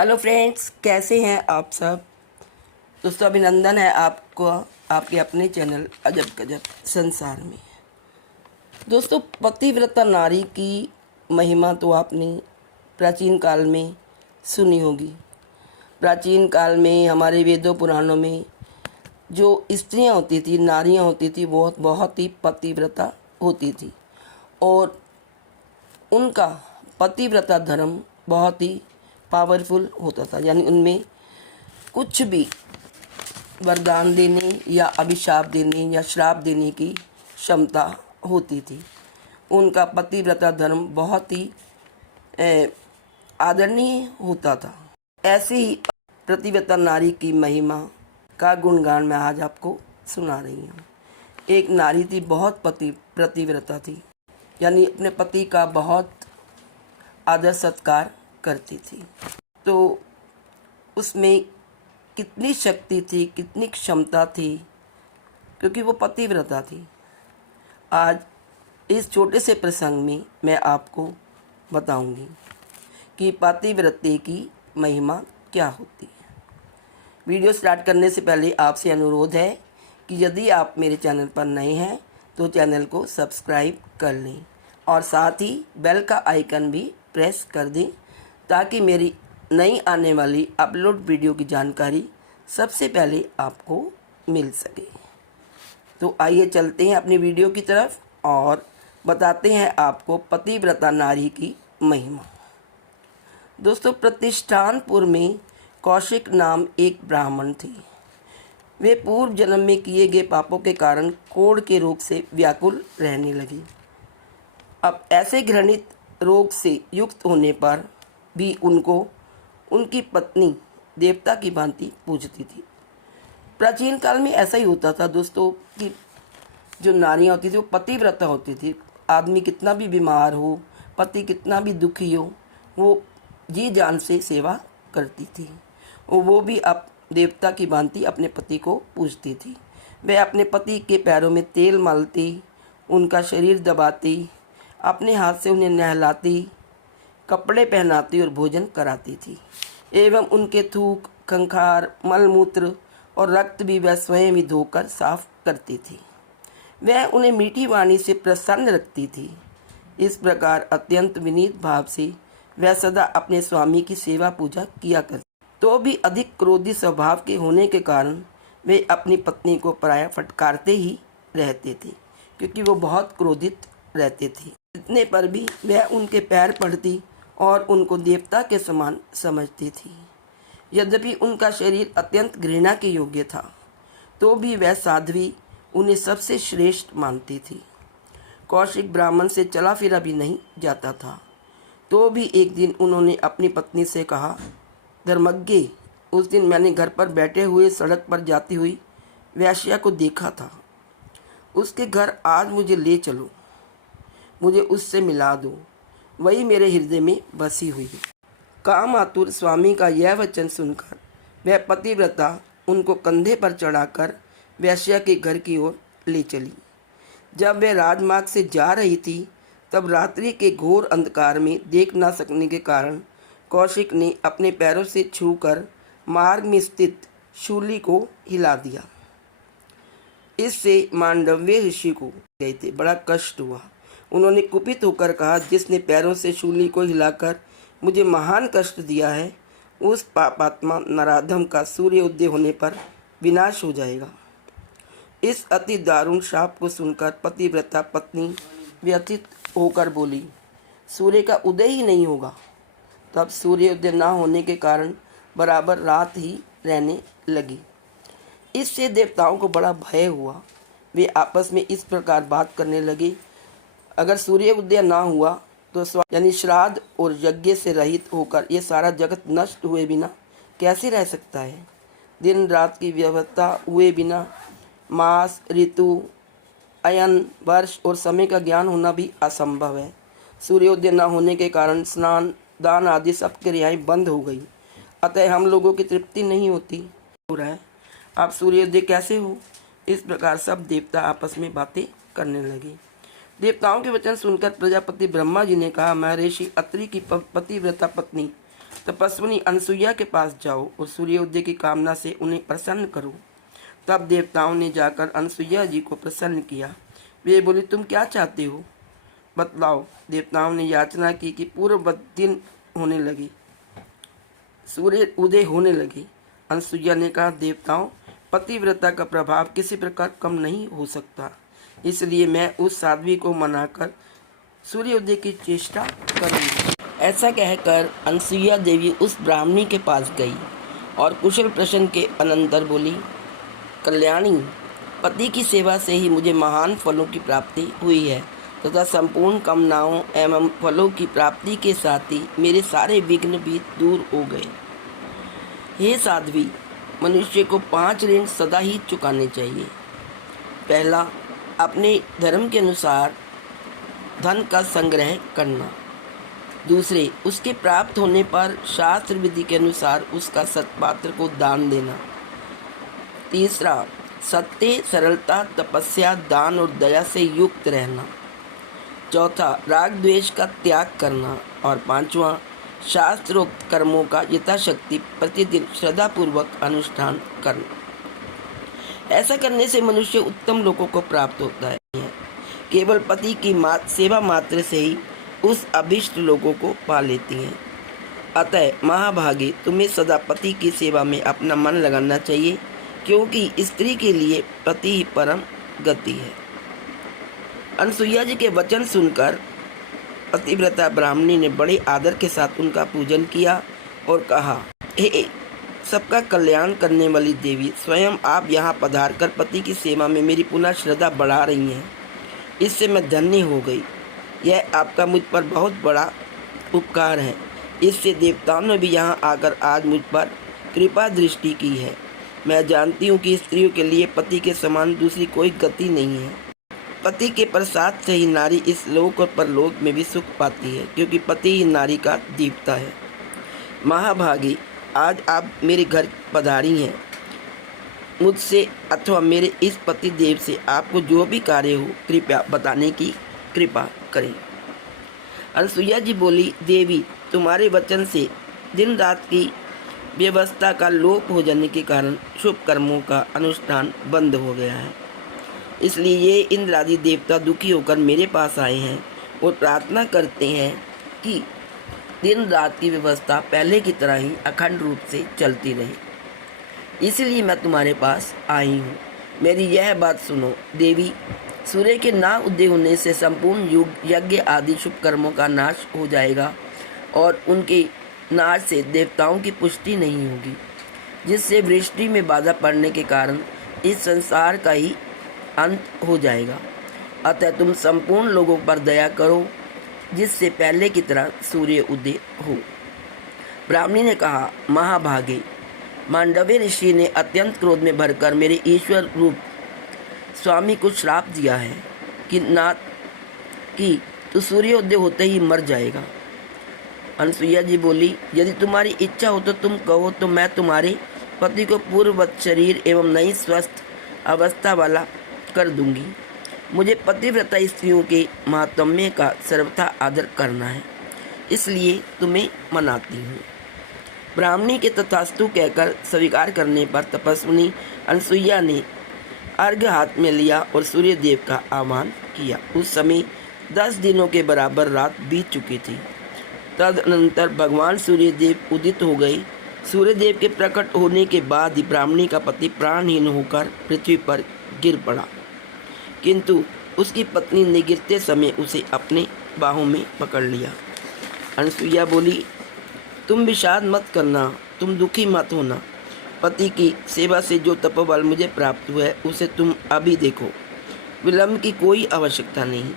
Hello friends, कैसे हैं आप सब। दोस्तों, अभिनंदन है आपको आपके अपने चैनल अजब गजब संसार में। दोस्तों, पतिव्रता नारी की महिमा तो आपने प्राचीन काल में सुनी होगी। प्राचीन काल में हमारे वेदों पुराणों में जो स्त्रियां होती थी, नारियां होती थी, वो बहुत ही पतिव्रता होती थी और उनका पतिव्रता धर्म बहुत ही पावरफुल होता था। यानी उनमें कुछ भी वरदान देने या अभिशाप देने या श्राप देने की क्षमता होती थी। उनका पतिव्रता धर्म बहुत ही आदरणीय होता था। ऐसे ही पतिव्रता नारी की महिमा का गुणगान मैं आज आपको सुना रही हूँ। एक नारी थी, बहुत पतिव्रता थी, यानी अपने पति का बहुत आदर सत्कार करती थी। तो उसमें कितनी शक्ति थी, कितनी क्षमता थी, क्योंकि वो पतिव्रता थी। आज इस छोटे से प्रसंग में मैं आपको बताऊंगी कि पतिव्रते की महिमा क्या होती है। वीडियो स्टार्ट करने से पहले आपसे अनुरोध है कि यदि आप मेरे चैनल पर नए हैं तो चैनल को सब्सक्राइब कर लें और साथ ही बेल का आइकन भी प्रेस कर दें ताकि मेरी नई आने वाली अपलोड वीडियो की जानकारी सबसे पहले आपको मिल सके। तो आइए चलते हैं अपनी वीडियो की तरफ और बताते हैं आपको पतिव्रता नारी की महिमा। दोस्तों, प्रतिष्ठानपुर में कौशिक नाम एक ब्राह्मण थे। वे पूर्व जन्म में किए गए पापों के कारण कोढ़ के रोग से व्याकुल रहने लगे। अब ऐसे घृणित रोग से युक्त होने पर भी उनको उनकी पत्नी देवता की भांति पूजती थी। प्राचीन काल में ऐसा ही होता था दोस्तों कि जो नारियां होती थी वो पतिव्रता होती थी। आदमी कितना भी बीमार हो, पति कितना भी दुखी हो, वो जी जान से सेवा करती थी और वो भी अब देवता की भांति अपने पति को पूजती थी। वह अपने पति के पैरों में तेल मलती, उनका शरीर दबाती, अपने हाथ से उन्हें नहलाती, कपड़े पहनाती और भोजन कराती थी एवं उनके थूक, खंखार, मलमूत्र और रक्त भी वह स्वयं ही धोकर साफ करती थी। वह उन्हें मीठी वाणी से प्रसन्न रखती थी। इस प्रकार अत्यंत विनीत भाव से वह सदा अपने स्वामी की सेवा पूजा किया करती। तो भी अधिक क्रोधी स्वभाव के होने के कारण वे अपनी पत्नी को प्रायः फटकारते ही रहते थे, क्योंकि वो बहुत क्रोधित रहते थे। इतने पर भी वह उनके पैर पड़ती और उनको देवता के समान समझती थी। यद्यपि उनका शरीर अत्यंत घृणा के योग्य था, तो भी वह साध्वी उन्हें सबसे श्रेष्ठ मानती थी। कौशिक ब्राह्मण से चला फिरा भी नहीं जाता था, तो भी एक दिन उन्होंने अपनी पत्नी से कहा, धर्मज्ञ, उस दिन मैंने घर पर बैठे हुए सड़क पर जाती हुई वेश्या को देखा था। उसके घर आज मुझे ले चलो, मुझे उससे मिला दो, वही मेरे हृदय में बसी हुई है। काम आतुर स्वामी का यह वचन सुनकर वह पतिव्रता उनको कंधे पर चढ़ाकर वेश्या के घर की ओर ले चली। जब वह राजमार्ग से जा रही थी तब रात्रि के घोर अंधकार में देख न सकने के कारण कौशिक ने अपने पैरों से छूकर मार्ग में स्थित शूली को हिला दिया। इससे मांडव्य ऋषि को गए थे बड़ा कष्ट हुआ। उन्होंने कुपित होकर कहा, जिसने पैरों से शूली को हिलाकर मुझे महान कष्ट दिया है, उस पापात्मा नराधम का सूर्य उदय होने पर विनाश हो जाएगा। इस अति दारुण शाप को सुनकर पतिव्रता पत्नी व्यथित होकर बोली, सूर्य का उदय ही नहीं होगा। तब सूर्योदय न होने के कारण बराबर रात ही रहने लगी। इससे देवताओं को बड़ा भय हुआ। वे आपस में इस प्रकार बात करने लगे, अगर सूर्य उदय ना हुआ तो यानी श्राद्ध और यज्ञ से रहित होकर ये सारा जगत नष्ट हुए बिना कैसे रह सकता है। दिन रात की व्यवस्था हुए बिना मास, ऋतु, अयन, वर्ष और समय का ज्ञान होना भी असंभव है। सूर्योदय न होने के कारण स्नान, दान आदि सब क्रियाएं बंद हो गई, अतः हम लोगों की तृप्ति नहीं होती हो रहा है। अब सूर्योदय कैसे हो। इस प्रकार सब देवता आपस में बातें करने लगे। देवताओं के वचन सुनकर प्रजापति ब्रह्मा जी ने कहा, महर्षि अत्रि की पतिव्रता पत्नी तपस्विनी अनसुईया के पास जाओ और सूर्योदय की कामना से उन्हें प्रसन्न करो। तब देवताओं ने जाकर अनसुईया जी को प्रसन्न किया। वे बोली, तुम क्या चाहते हो, बतलाओ। देवताओं ने याचना की कि पूर्व दिन होने लगी, सूर्य उदय होने लगी। अनसुईया ने कहा, देवताओं, पतिव्रता का प्रभाव किसी प्रकार कम नहीं हो सकता, इसलिए मैं उस साध्वी को मनाकर सूर्योदय की चेष्टा करूंगी। ऐसा कहकर अनसुईया देवी उस ब्राह्मणी के पास गई और कुशल प्रश्न के अनंतर बोली, कल्याणी, पति की सेवा से ही मुझे महान फलों की प्राप्ति हुई है तथा संपूर्ण कामनाओं एवं फलों की प्राप्ति के साथ ही मेरे सारे विघ्न भी दूर हो गए। हे साध्वी, मनुष्य को 5 ऋण सदा ही चुकाने चाहिए। पहला, अपने धर्म के अनुसार धन का संग्रह करना। दूसरे, उसके प्राप्त होने पर शास्त्र विधि के अनुसार उसका सत्पात्र को दान देना। तीसरा, सत्य, सरलता, तपस्या, दान और दया से युक्त रहना। चौथा, राग द्वेष का त्याग करना। और पांचवा, शास्त्रोक्त कर्मों का यथाशक्ति प्रतिदिन श्रद्धापूर्वक अनुष्ठान करना। ऐसा करने से मनुष्य उत्तम लोगों को प्राप्त होता है। केवल पति की सेवा मात्र से ही उस अभिष्ट लोगों को पा लेती हैं। अतः महाभागे, तुम्हें सदा पति की सेवा में अपना मन लगाना चाहिए, क्योंकि स्त्री के लिए पति ही परम गति है। अनसुईया जी के वचन सुनकर पतिव्रता ब्राह्मणी ने बड़े आदर के साथ उनका पूजन किया और कहा, हे सबका कल्याण करने वाली देवी, स्वयं आप यहाँ पधार कर पति की सेवा में मेरी पुनः श्रद्धा बढ़ा रही हैं। इससे मैं धन्य हो गई। यह आपका मुझ पर बहुत बड़ा उपकार है। इससे देवताओं ने भी यहाँ आकर आज मुझ पर कृपा दृष्टि की है। मैं जानती हूँ कि स्त्रियों के लिए पति के समान दूसरी कोई गति नहीं है। पति के प्रसाद से ही नारी इस लोक और परलोक में भी सुख पाती है, क्योंकि पति ही नारी का दीपता है। महाभागी, आज आप मेरे घर पधारी हैं। मुझसे अथवा मेरे इस पति देव से आपको जो भी कार्य हो कृपया बताने की कृपा करें। अनसुईया जी बोली, देवी, तुम्हारे वचन से दिन रात की व्यवस्था का लोप हो जाने के कारण शुभ कर्मों का अनुष्ठान बंद हो गया है। इसलिए ये इंद्र आदि देवता दुखी होकर मेरे पास आए हैं और प्रार्थना करते हैं कि दिन रात की व्यवस्था पहले की तरह ही अखंड रूप से चलती रहे। इसलिए मैं तुम्हारे पास आई हूँ। मेरी यह बात सुनो देवी, सूर्य के ना उदय होने से संपूर्ण युग यज्ञ आदि शुभ कर्मों का नाश हो जाएगा और उनके नाश से देवताओं की पुष्टि नहीं होगी, जिससे वृष्टि में बाधा पड़ने के कारण इस संसार का ही अंत हो जाएगा। अतः तुम संपूर्ण लोगों पर दया करो, जिससे पहले की तरह सूर्य उदय हो। ब्राह्मणी ने कहा, महाभागे, मांडव्य ऋषि ने अत्यंत क्रोध में भरकर मेरे ईश्वर रूप स्वामी को श्राप दिया है कि तू सूर्योदय होते ही मर जाएगा। अनसुईया जी बोली, यदि तुम्हारी इच्छा हो तो तुम कहो, तो मैं तुम्हारे पति को पूर्ववत शरीर एवं नई स्वस्थ अवस्था वाला कर दूंगी। मुझे पतिव्रता स्त्रियों के महात्म्य का सर्वथा आदर करना है, इसलिए तुम्हें मनाती हूँ। ब्राह्मणी के तथास्तु कहकर स्वीकार करने पर तपस्विनी अनसुईया ने अर्घ्य हाथ में लिया और सूर्य देव का आह्वान किया। उस समय 10 दिनों के बराबर रात बीत चुकी थी। तदनंतर भगवान सूर्यदेव उदित हो गए। सूर्यदेव के प्रकट होने के बाद ही ब्राह्मणी का पति प्राणहीन होकर पृथ्वी पर गिर पड़ा, किंतु उसकी पत्नी ने गिरते समय उसे अपने बाहों में पकड़ लिया। अनसुईया बोली, तुम विषाद मत करना, तुम दुखी मत होना। पति की सेवा से जो तपोबल मुझे प्राप्त हुआ है उसे तुम अभी देखो। विलंब की कोई आवश्यकता नहीं।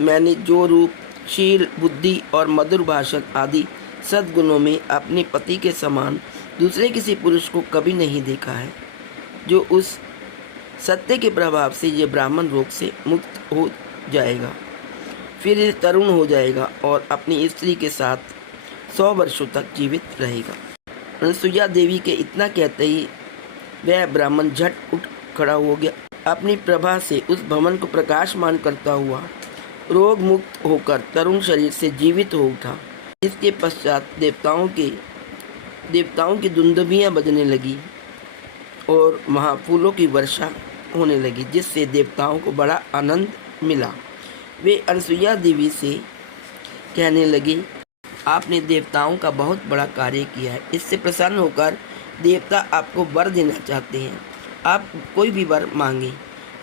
मैंने जो रूप, शील, बुद्धि और मधुर भाषण आदि सद्गुणों में अपने पति के समान दूसरे किसी पुरुष को कभी नहीं देखा है, जो उस सत्य के प्रभाव से ये ब्राह्मण रोग से मुक्त हो जाएगा, फिर तरुण हो जाएगा और अपनी स्त्री के साथ 100 वर्षों तक जीवित रहेगा। अनसुईया देवी के इतना कहते ही वह ब्राह्मण झट उठ खड़ा हो गया। अपनी प्रभा से उस भवन को प्रकाशमान करता हुआ रोग मुक्त होकर तरुण शरीर से जीवित हो उठा। इसके पश्चात देवताओं की दुंदुभियाँ बजने लगी और वहाँ फूलों की वर्षा होने लगी, जिससे देवताओं को बड़ा आनंद मिला। वे अनसुईया देवी से कहने लगे, आपने देवताओं का बहुत बड़ा कार्य किया है। इससे प्रसन्न होकर देवता आपको वर देना चाहते हैं। आप कोई भी वर मांगे।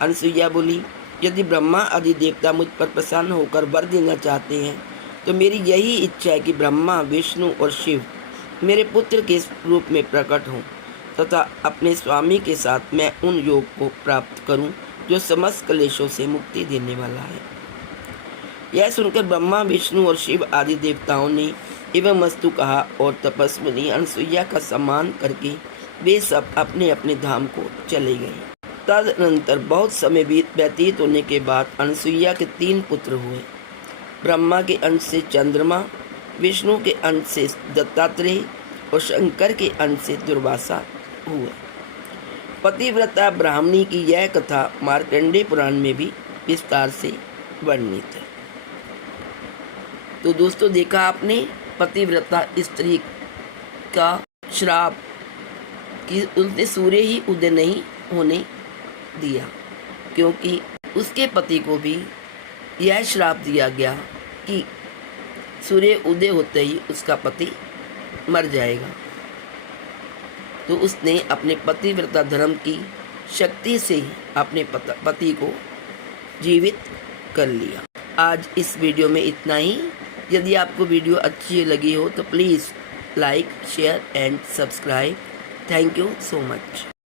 अनसुईया बोली, यदि ब्रह्मा आदि देवता मुझ पर प्रसन्न होकर वर देना चाहते हैं तो मेरी यही इच्छा है कि ब्रह्मा, विष्णु और शिव मेरे पुत्र के रूप में प्रकट हों तथा अपने स्वामी के साथ मैं उन योग को प्राप्त करूं जो समस्त क्लेशों से मुक्ति देने वाला है। यह सुनकर ब्रह्मा, विष्णु और शिव आदि देवताओं ने एवं मस्तु कहा और तपस्विनी अनसुईया का सम्मान करके वे सब अपने अपने धाम को चले गए। तदनंतर बहुत समय व्यतीत होने के बाद अनसुईया के 3 पुत्र हुए। ब्रह्मा के अंश से चंद्रमा, विष्णु के अंश से दत्तात्रेय और शंकर के अंश से दुर्वासा हुए। पतिव्रता ब्राह्मणी की यह कथा मार्कंडेय पुराण में भी विस्तार से वर्णित है। तो दोस्तों, देखा आपने पतिव्रता स्त्री का श्राप कि उसने सूर्य ही उदय नहीं होने दिया, क्योंकि उसके पति को भी यह श्राप दिया गया कि सूर्य उदय होते ही उसका पति मर जाएगा। तो उसने अपने पतिव्रता धर्म की शक्ति से ही अपने पति को जीवित कर लिया। आज इस वीडियो में इतना ही। यदि आपको वीडियो अच्छी लगी हो तो please like, share and subscribe. Thank you so much.